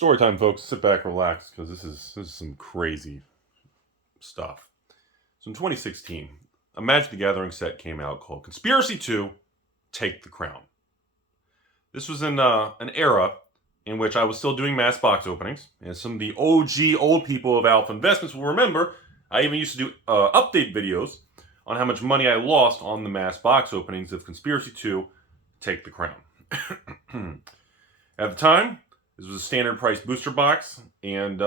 Story time, folks. Sit back, relax, because this is some crazy stuff. So in 2016, a Magic the Gathering set came out called Conspiracy 2, Take the Crown. This was in an era in which I was still doing mass box openings, and some of the OG old people of Alpha Investments will remember I even used to do update videos on how much money I lost on the mass box openings of Conspiracy 2, Take the Crown. At the time, this was a standard price booster box, and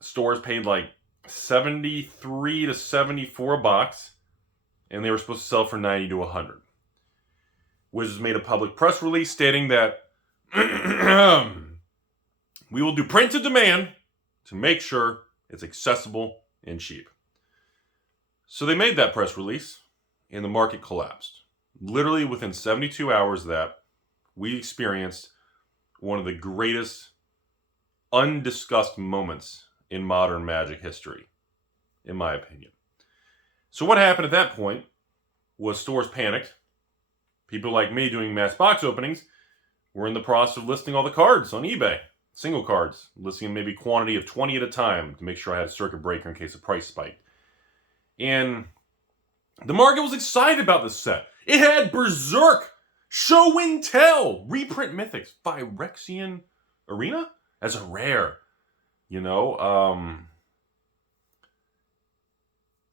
stores paid like $73 to $74 a box, and they were supposed to sell for $90 to $100. Wizards made a public press release stating that we will do print to demand to make sure it's accessible and cheap. So they made that press release, and the market collapsed. Literally within 72 hours of that, we experienced one of the greatest undiscussed moments in modern Magic history, in my opinion. So what happened at that point was stores panicked. People like me doing mass box openings were in the process of listing all the cards on eBay, single cards, listing maybe quantity of 20 at a time to make sure I had a circuit breaker in case the price spiked. And the market was excited about this set. It had Berserk, Show and Tell, reprint Mythics, Phyrexian Arena as a rare. You know,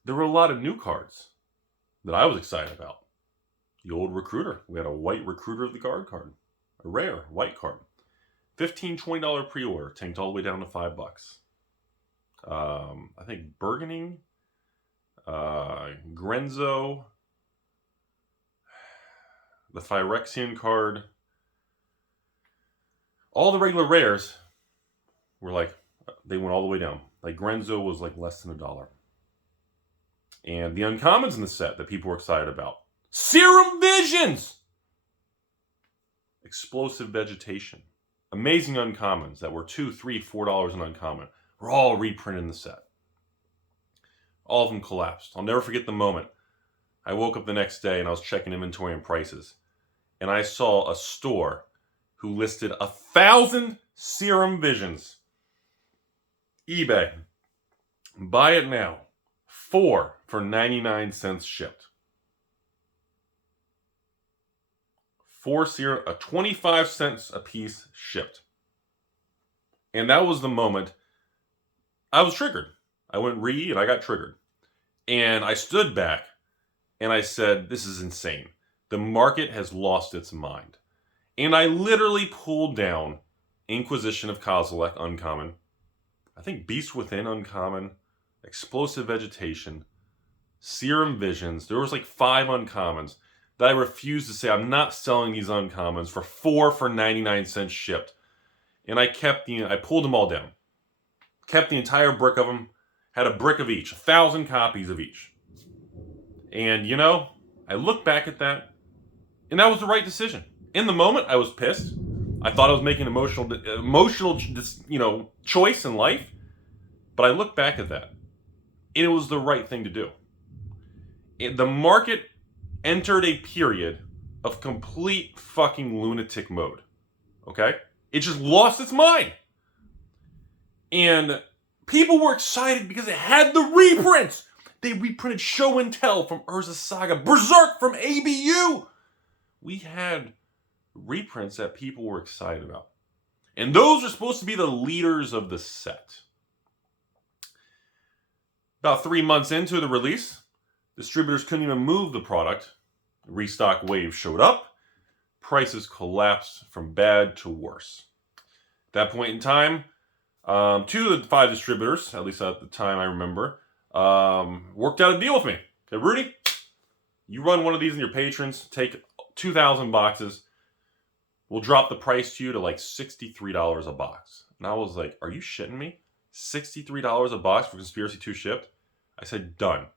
there were a lot of new cards that I was excited about. The old Recruiter. We had a white Recruiter of the Guard card. A rare white card. $15, $20 pre-order. Tanked all the way down to $5. I think Burgeoning, Grenzo, the Phyrexian card. All the regular rares were like, they went all the way down. Like Grenzo was like less than $1. And the uncommons in the set that people were excited about. Serum Visions! Explosive Vegetation. Amazing uncommons that were $2, $3, $4 an uncommon. Were all reprinted in the set. All of them collapsed. I'll never forget the moment. I woke up the next day and I was checking inventory and prices. And I saw a store who listed 1,000 Serum Visions. eBay. Buy it now. 4 for 99 cents shipped. 25 cents a piece shipped. And that was the moment I was triggered. I went re and I got triggered. And I stood back and I said, this is insane. The market has lost its mind. And I literally pulled down Inquisition of Kozilek uncommon. I think Beast Within uncommon. Explosive Vegetation. Serum Visions. There was like 5 uncommons that I refused to say I'm not selling these uncommons for 4 for 99 cents shipped. And I pulled them all down. Kept the entire brick of them. Had a brick of each. 1,000 copies of each. And you know, I look back at that, and that was the right decision. In the moment, I was pissed. I thought I was making an emotional, choice in life. But I look back at that, and it was the right thing to do. The market entered a period of complete fucking lunatic mode. Okay? It just lost its mind. And people were excited because it had the reprints. They reprinted Show and Tell from Urza Saga, Berserk from ABU. We had reprints that people were excited about. And those are supposed to be the leaders of the set. About 3 months into the release, distributors couldn't even move the product. The restock wave showed up. Prices collapsed from bad to worse. At that point in time, 2 of the 5 distributors, at least at the time I remember, worked out a deal with me. Okay, Rudy, you run one of these in your patrons, take 2,000 boxes. We'll drop the price to you to like $63 a box. And I was like, are you shitting me? $63 a box for Conspiracy 2 shipped? I said, done.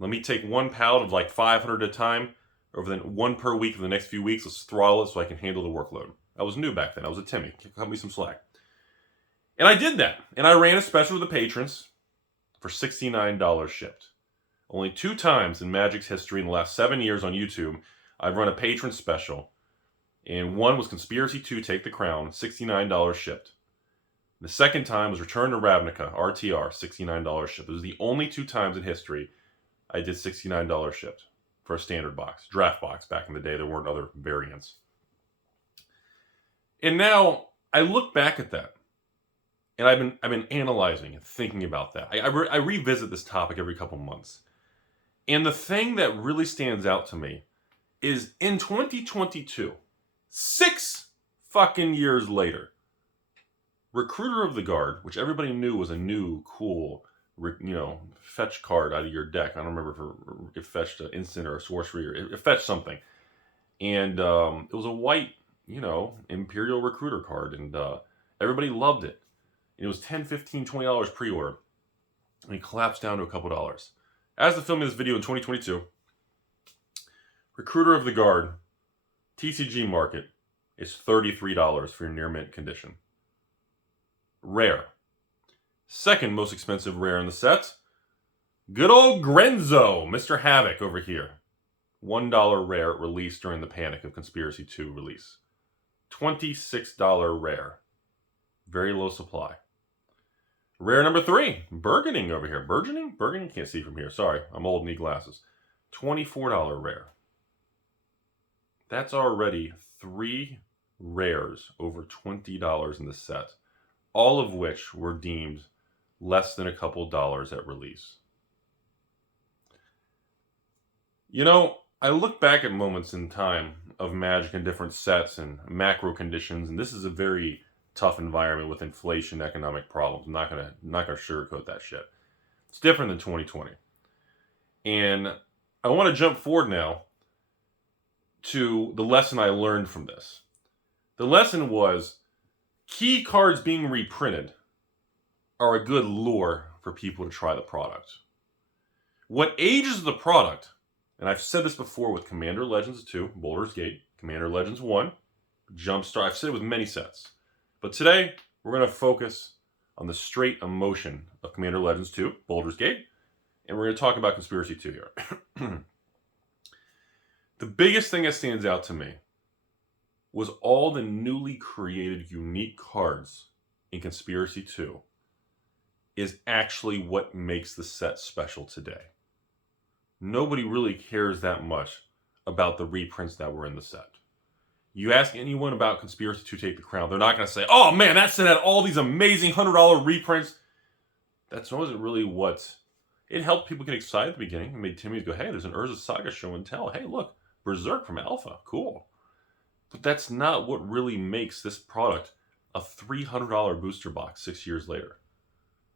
Let me take 1 pallet of like 500 at a time, over the 1 per week for the next few weeks. Let's throttle it so I can handle the workload. I was new back then. I was a Timmy. Cut me some slack. And I did that. And I ran a special with the patrons for $69 shipped. Only 2 times in Magic's history in the last 7 years on YouTube, I've run a patron special And one was Conspiracy 2 Take the Crown, $69 shipped. The second time was Return to Ravnica, RTR, $69 shipped. It was the only 2 times in history I did $69 shipped for a standard box, draft box. Back in the day, there weren't other variants. And now I look back at that, and I've been analyzing and thinking about that. I revisit this topic every couple months. And the thing that really stands out to me is in 2022, 6 fucking years later, Recruiter of the Guard, which everybody knew was a new, cool, fetch card out of your deck. I don't remember if it fetched an instant or a sorcery, or it fetched something. And it was a white, Imperial Recruiter card, and everybody loved it. And it was $10, $15, $20 pre-order. And it collapsed down to a couple dollars. As of filming this video in 2022, Recruiter of the Guard, TCG market, is $33 for your near mint condition. Rare. Second most expensive rare in the set, good old Grenzo, Mr. Havoc over here. $1 rare released during the panic of Conspiracy 2 release. $26 rare. Very low supply. Rare number 3, Burgeoning over here. Burgeoning? Can't see from here. Sorry, I'm old and need glasses. $24 rare. That's already 3 rares over $20 in the set, all of which were deemed less than a couple dollars at release. I look back at moments in time of Magic in different sets and macro conditions, and this is a very tough environment with inflation, economic problems. I'm not gonna sugarcoat that shit. It's different than 2020. And I want to jump forward now to the lesson I learned from this. The lesson was key cards being reprinted are a good lure for people to try the product. What ages the product, and I've said this before with Commander Legends 2, Baldur's Gate, Commander Legends 1, Jumpstart, I've said it with many sets. But today, we're going to focus on the straight emotion of Commander Legends 2, Baldur's Gate, and we're going to talk about Conspiracy 2 here. The biggest thing that stands out to me was all the newly created unique cards in Conspiracy 2 is actually what makes the set special today. Nobody really cares that much about the reprints that were in the set. You ask anyone about Conspiracy 2 Take the Crown, they're not going to say, oh man, that set had all these amazing $100 reprints. That wasn't really what... It helped people get excited at the beginning. It made Timmy's go, hey, there's an Urza Saga show and tell. Hey, look, Berserk from Alpha. Cool. But that's not what really makes this product a $300 booster box 6 years later.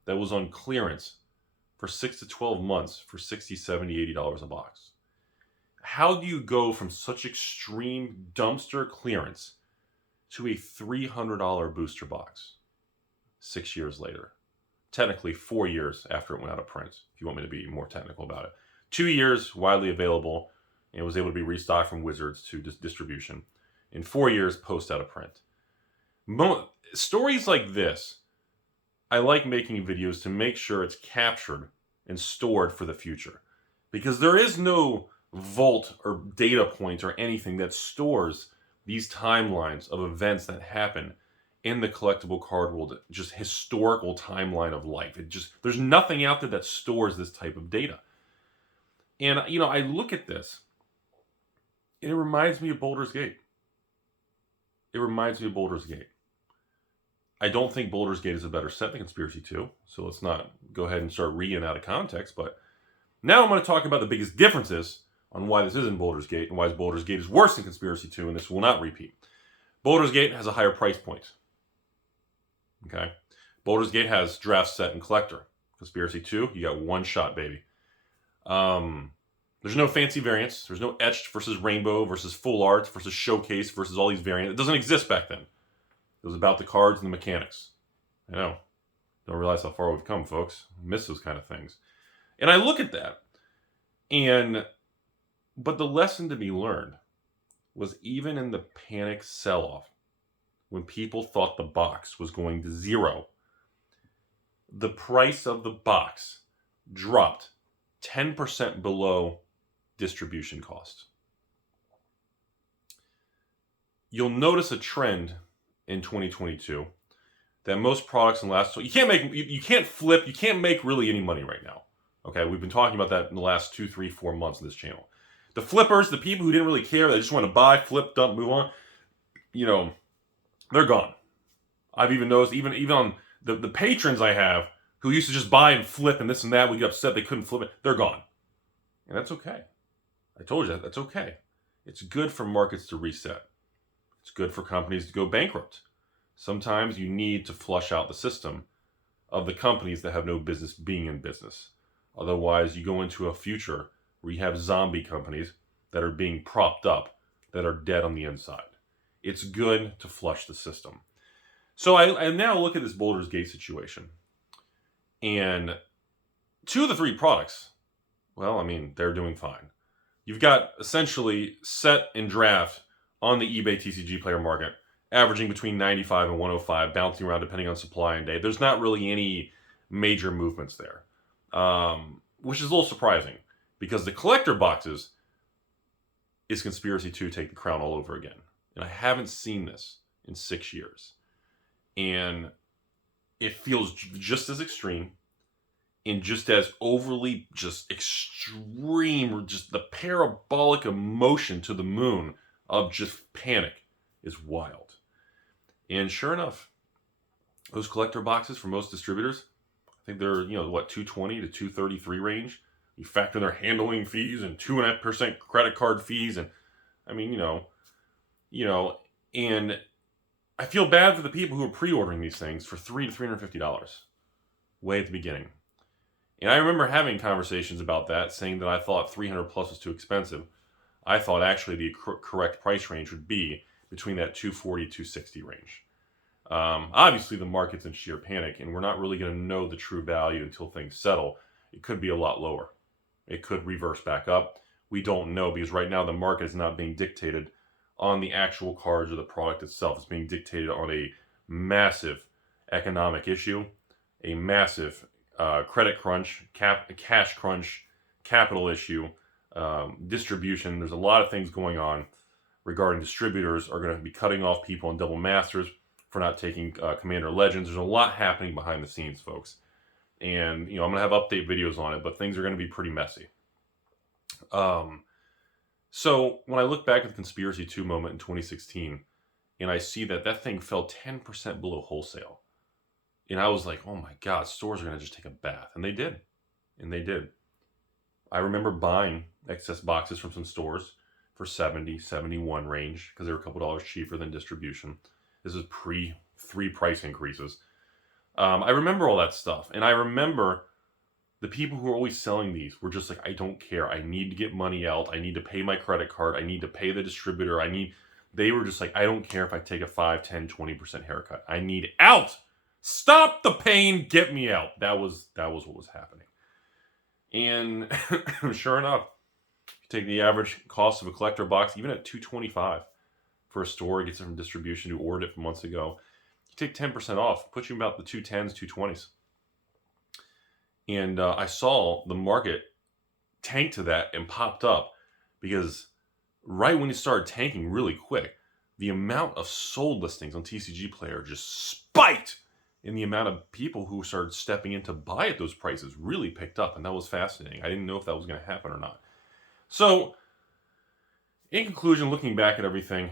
That was on clearance for 6 to 12 months for $60, $70, $80 a box. How do you go from such extreme dumpster clearance to a $300 booster box 6 years later? Technically 4 years after it went out of print, if you want me to be more technical about it. 2 years widely available, and was able to be restocked from Wizards to distribution. In 4 years post out of print. Stories like this, I like making videos to make sure it's captured and stored for the future. Because there is no vault or data point or anything that stores these timelines of events that happen in the collectible card world, just historical timeline of life. There's nothing out there that stores this type of data. And, I look at this, and it reminds me of Baldur's Gate. It reminds me of Baldur's Gate. I don't think Baldur's Gate is a better set than Conspiracy 2, so let's not go ahead and start reading out of context, but now I'm going to talk about the biggest differences on why this isn't Baldur's Gate and why Baldur's Gate is worse than Conspiracy 2, and this will not repeat. Baldur's Gate has a higher price point. Okay? Baldur's Gate has draft, set, and collector. Conspiracy 2, you got one shot, baby. There's no fancy variants. There's no etched versus rainbow versus full art versus showcase versus all these variants. It doesn't exist back then. It was about the cards and the mechanics. I know. Don't realize how far we've come, folks. Miss those kind of things. And I look at that, but the lesson to be learned was even in the panic sell-off, when people thought the box was going to zero, the price of the box dropped 10% below distribution cost. you'll notice a trend in 2022 that most products in the last, you can't flip, you can't make really any money right now. Okay, we've been talking about that in the last 2, 3, 4 months of this channel. The flippers, the people who didn't really care, they just want to buy, flip, dump, move on, they're gone. I've even noticed, even on the patrons I have who used to just buy and flip and this and that, we get upset they couldn't flip it, they're gone. And that's okay. I told you that's okay. It's good for markets to reset. It's good for companies to go bankrupt. Sometimes you need to flush out the system of the companies that have no business being in business. Otherwise, you go into a future where you have zombie companies that are being propped up, that are dead on the inside. It's good to flush the system. So I now look at this Boulder's Gate situation. And 2 of the 3 products, well, I mean, they're doing fine. You've got essentially set and draft on the eBay TCG player market, averaging between 95 and 105, bouncing around depending on supply and day. There's not really any major movements there, which is a little surprising because the collector boxes is Conspiracy 2 take the crown all over again. And I haven't seen this in 6 years. And it feels just as extreme and just as overly just extreme, just the parabolic emotion to the moon of just panic is wild. And sure enough, those collector boxes for most distributors, I think they're, 220 to 233 range. You factor in their handling fees and 2.5% credit card fees. And I mean, and I feel bad for the people who are pre-ordering these things for $300 to $350 way at the beginning. And I remember having conversations about that, saying that I thought 300 plus was too expensive. I thought actually the correct price range would be between that 240 260 range. Obviously, the market's in sheer panic, and we're not really going to know the true value until things settle. It could be a lot lower. It could reverse back up. We don't know because right now the market is not being dictated on the actual cards or the product itself. It's being dictated on a massive economic issue, a massive credit crunch, cash crunch, capital issue, distribution. There's a lot of things going on regarding distributors are going to be cutting off people on double masters for not taking Commander Legends. There's a lot happening behind the scenes, folks. And, I'm going to have update videos on it, but things are going to be pretty messy. So when I look back at the Conspiracy 2 moment in 2016, and I see that thing fell 10% below wholesale, and I was like, oh my God, stores are going to just take a bath. And they did. And they did. I remember buying excess boxes from some stores for 70, 71 range because they were a couple dollars cheaper than distribution. This is pre-3 price increases. I remember all that stuff. And I remember the people who were always selling these were just like, I don't care. I need to get money out. I need to pay my credit card. I need to pay the distributor. They were just like, I don't care if I take a 5, 10, 20% haircut. I need out. Stop the pain. Get me out. That was what was happening. And sure enough, if you take the average cost of a collector box, even at $225 for a store, gets it from distribution who ordered it from months ago, you take 10% off, puts you about the 210s, 220s. And I saw the market tank to that and popped up because right when it started tanking really quick, the amount of sold listings on TCG Player just spiked. And the amount of people who started stepping in to buy at those prices really picked up. And that was fascinating. I didn't know if that was going to happen or not. So, in conclusion, looking back at everything,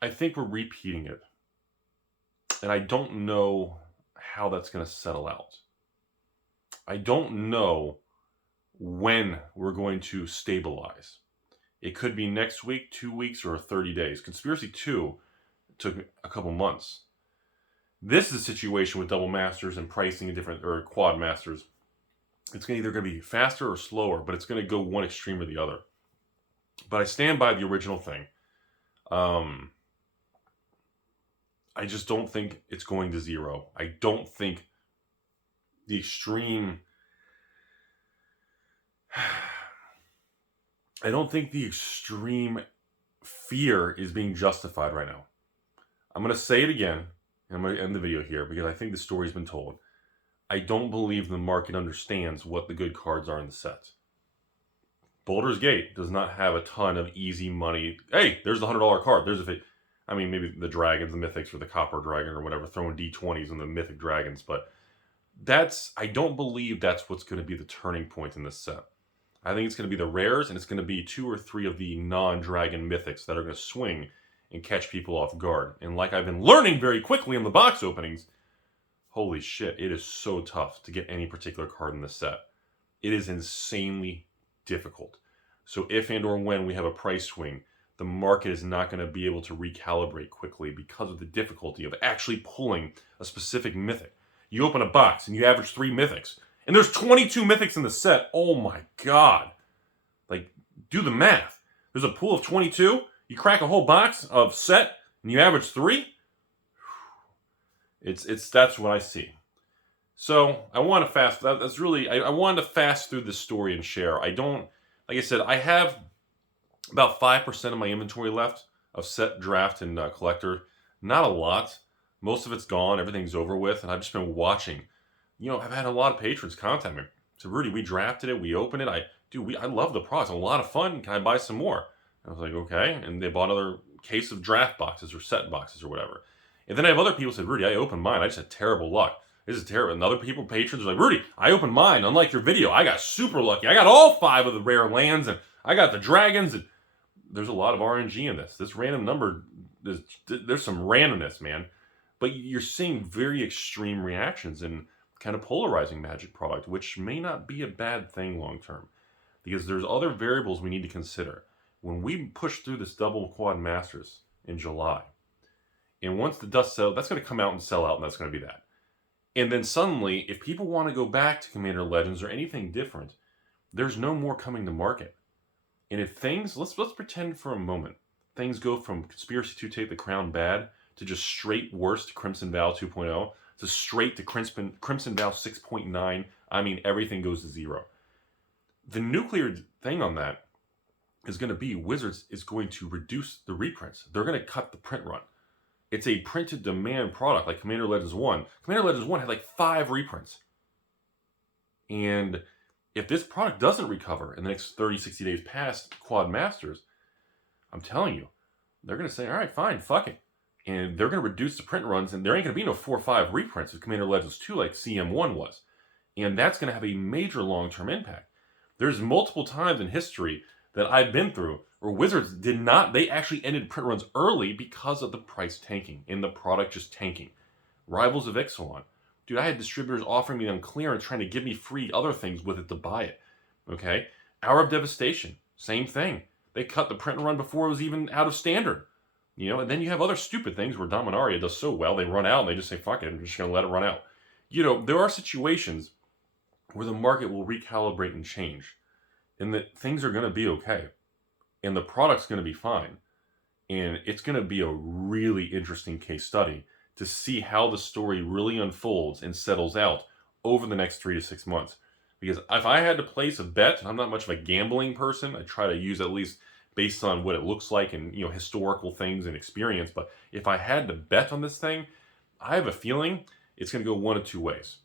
I think we're repeating it. And I don't know how that's going to settle out. I don't know when we're going to stabilize. It could be next week, 2 weeks, or 30 days. Conspiracy 2 took a couple months. This is a situation with double masters and pricing or quad masters. It's either going to be faster or slower, but it's going to go one extreme or the other. But I stand by the original thing. I just don't think it's going to zero. I don't think the extreme fear is being justified right now. I'm going to say it again, and I'm going to end the video here because I think the story's been told. I don't believe the market understands what the good cards are in the set. Baldur's Gate does not have a ton of easy money. Hey, there's the $100 card. There's I mean, maybe the dragons, the mythics, or the copper dragon or whatever, throwing D20s on the mythic dragons. But I don't believe that's what's going to be the turning point in this set. I think it's going to be the rares, and it's going to be 2 or 3 of the non-dragon mythics that are going to swing and catch people off guard. And like I've been learning very quickly in the box openings, holy shit, it is so tough to get any particular card in this set. It is insanely difficult. So if and or when we have a price swing, the market is not going to be able to recalibrate quickly because of the difficulty of actually pulling a specific mythic. You open a box and you average 3 mythics, and there's 22 mythics in the set. Oh my god. Like, do the math. There's a pool of 22, you crack a whole box of set, and you average 3? That's what I see. So I want to fast. That's really I wanted to fast through this story and share. I don't, like I said, I have about 5% of my inventory left of set, draft, and collector. Not a lot. Most of it's gone. Everything's over with, and I've just been watching. You know, I've had a lot of patrons contact me. So Rudy, we drafted it, we opened it. I love the product. It's a lot of fun. Can I buy some more? I was like, okay. And they bought another case of draft boxes or set boxes or whatever. And then I have other people say, Rudy, I opened mine. I just had terrible luck. This is terrible. And other people, patrons, are like, Rudy, I opened mine. Unlike your video, I got super lucky. I got all 5 of the rare lands, and I got the dragons. And there's a lot of RNG in this. This random number, there's some randomness, man. But you're seeing very extreme reactions and kind of polarizing Magic product, which may not be a bad thing long term. Because there's other variables we need to consider. When we push through this double quad masters in July, and once the dust settles, that's going to come out and sell out, and that's going to be that. And then suddenly, if people want to go back to Commander Legends or anything different, there's no more coming to market. And if things, let's pretend for a moment, things go from Conspiracy to Take the Crown bad to just straight worse to Crimson Vow 2.0 to straight to Crimson Vow 6.9. I mean, everything goes to 0. The nuclear thing on that is going to be Wizards is going to reduce the reprints. They're going to cut the print run. It's a printed demand product like Commander Legends 1. Commander Legends 1 had like 5 reprints. And if this product doesn't recover in the next 30, 60 days past Quad Masters, I'm telling you, they're going to say, all right, fine, fuck it. And they're going to reduce the print runs, and there ain't going to be no 4 or 5 reprints of Commander Legends 2 like CM1 was. And that's going to have a major long-term impact. There's multiple times in history that I've been through where Wizards did not, they actually ended print runs early because of the price tanking and the product just tanking. Rivals of Ixalan. Dude, I had distributors offering me on clearance trying to give me free other things with it to buy it. Okay? Hour of Devastation. Same thing. They cut the print run before it was even out of standard. You know, and then you have other stupid things where Dominaria does so well, they run out and they just say, fuck it, I'm just going to let it run out. You know, there are situations where the market will recalibrate and change. And that things are going to be okay. And the product's going to be fine. And it's going to be a really interesting case study to see how the story really unfolds and settles out over the next 3 to 6 months. Because if I had to place a bet, and I'm not much of a gambling person, I try to use at least based on what it looks like and, you know, historical things and experience. But if I had to bet on this thing, I have a feeling it's going to go one of 2 ways.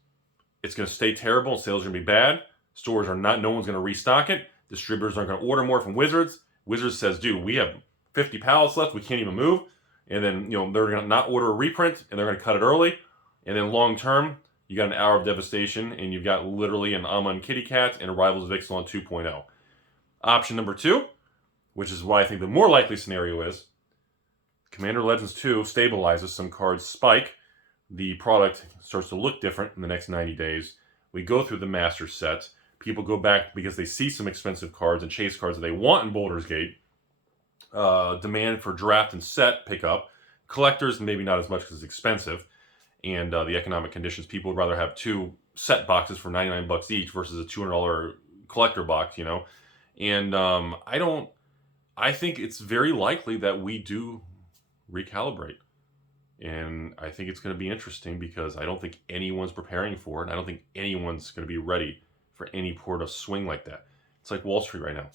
It's going to stay terrible and sales are going to be bad. Stores are not, no one's going to restock it. Distributors aren't going to order more from Wizards. Wizards says, dude, we have 50 pallets left. We can't even move. And then, you know, they're going to not order a reprint and they're going to cut it early. And then long term, you got an Hour of Devastation and you've got literally an Amun Kitty Cat and a Rivals of Ixalan 2.0. Option number 2, which is why I think the more likely scenario is Commander Legends 2 stabilizes, some cards spike. The product starts to look different in the next 90 days. We go through the master sets. People go back because they see some expensive cards and chase cards that they want in Baldur's Gate. Demand for draft and set pick up. Collectors, maybe not as much because it's expensive. And the economic conditions, people would rather have 2 set boxes for $99 each versus a $200 collector box, you know. And I think it's very likely that we do recalibrate. And I think it's going to be interesting because I don't think anyone's preparing for it. I don't think anyone's going to be ready for any port of swing like that. It's like Wall Street right now.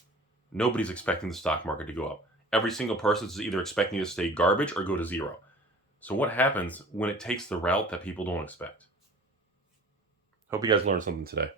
Nobody's expecting the stock market to go up. Every single person is either expecting it to stay garbage or go to 0. So what happens when it takes the route that people don't expect? Hope you guys learned something today.